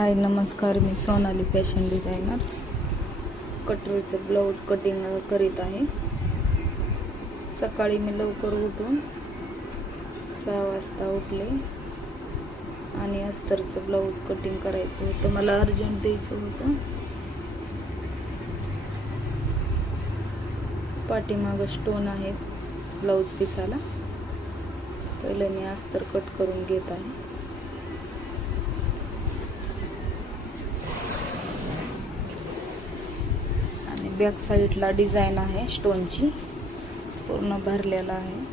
हाय नमस्कार, मी Sonali fashion designer. कटोरीचं ब्लाऊज कटिंग करीत आहे. सकाळी मी लवकर उठून 6 वाजता उठले आणि अस्तरचं ब्लाऊज कटिंग करायचं होतं. मला अर्जंट द्यायचं होतं. पाठीमागं स्टोन आहेत ब्लाऊज पिसाला. पहिले मी अस्तर कट करून घेत आहे. बॅक साईडला डिझाईन आहे स्टोनची, पूर्ण भरलेला आहे.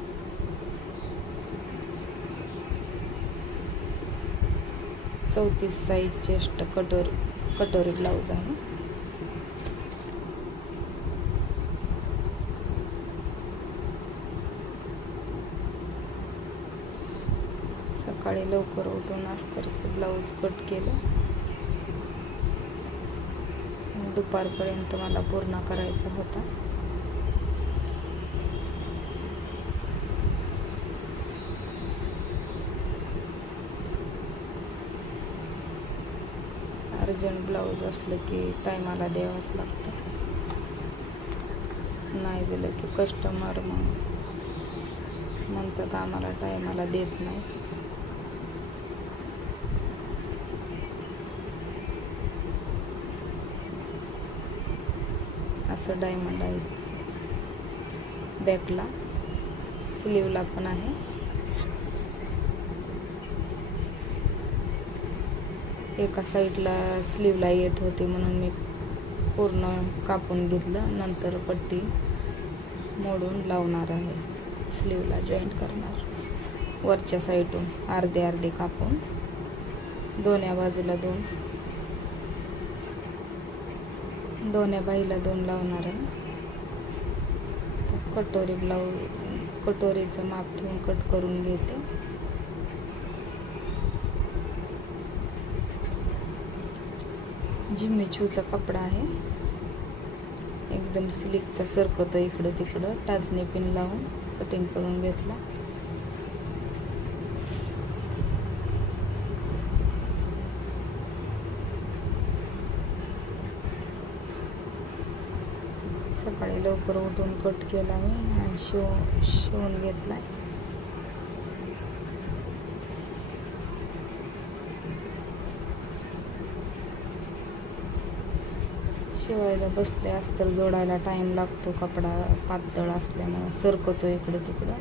चौतीस साईज चेस्ट कटोरी ब्लाऊज आहे. सकाळी लवकर उठून अस्तरचं ब्लाऊज कट केलं. दुपारपर्यंत मला पूर्ण करायचा होता. अर्जंट ब्लाऊज असलं की टायमाला द्यावंच लागतं. नाही दिलं की कस्टमर म्हणतात आम्हाला टायमाला देत नाही. असं डायमंड आहे. बॅकला स्लीवला पण आहे. एका साईडला स्लीवला येत होते म्हणून मी पूर्ण कापून घेतलं. नंतर पट्टी मोडून लावणार आहे. स्लीवला जॉईंट करणार. वरच्या साईडून अर्धे अर्धे कापून दोन्ही बाजूला दोन्ही बाईला 2 लावणार आहे. कटोरीचं माप ठेवून कट करून घेते. जिम्मी चूचा कपडा आहे. एकदम सिल्कचा सरकतो इकडं तिकडं. टाचणी पिन लावून कटिंग करून घेतला. सकाळी लवकर उठून कट केला मी आणि शिवून घेतला. शिवायला बसले. अस्तर जोडायला टाइम लागतो. कपडा पातळ असल्यामुळे सरकतो इकडं तिकडं.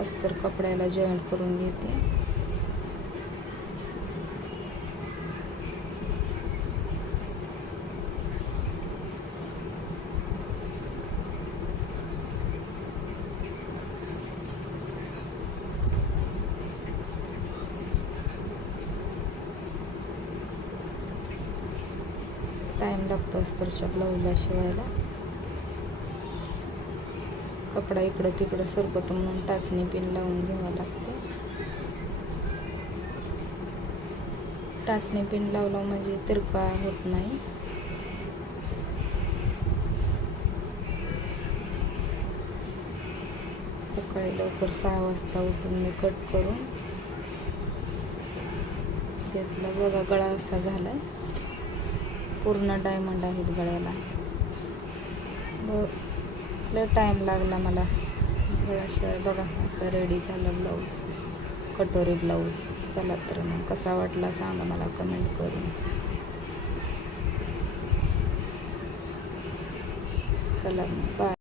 अस्तर कपड्याला जॉईंट करून घेते. टाइम लागतो अस्तरच्या ब्लाऊजला शिवायला. कपडा इकडं तिकडं सरकतो म्हणून टाचणी पिन लावून घ्यावं लागते. टाचणी पिन लावलं म्हणजे तिरका होत नाही. सकाळी लवकर 6 वाजता उठून मी कट करून घेतला. बघा गळा असा झालाय. पूर्ण डायमंड आहेत गळ्याला. लय टाइम लागला मला गळ्याशिवाय. बघा असं रेडी झालं ब्लाऊज, कटोरी ब्लाऊज. चला तर मग कसा वाटला सांगा मला कमेंट करून. चला मग बाय.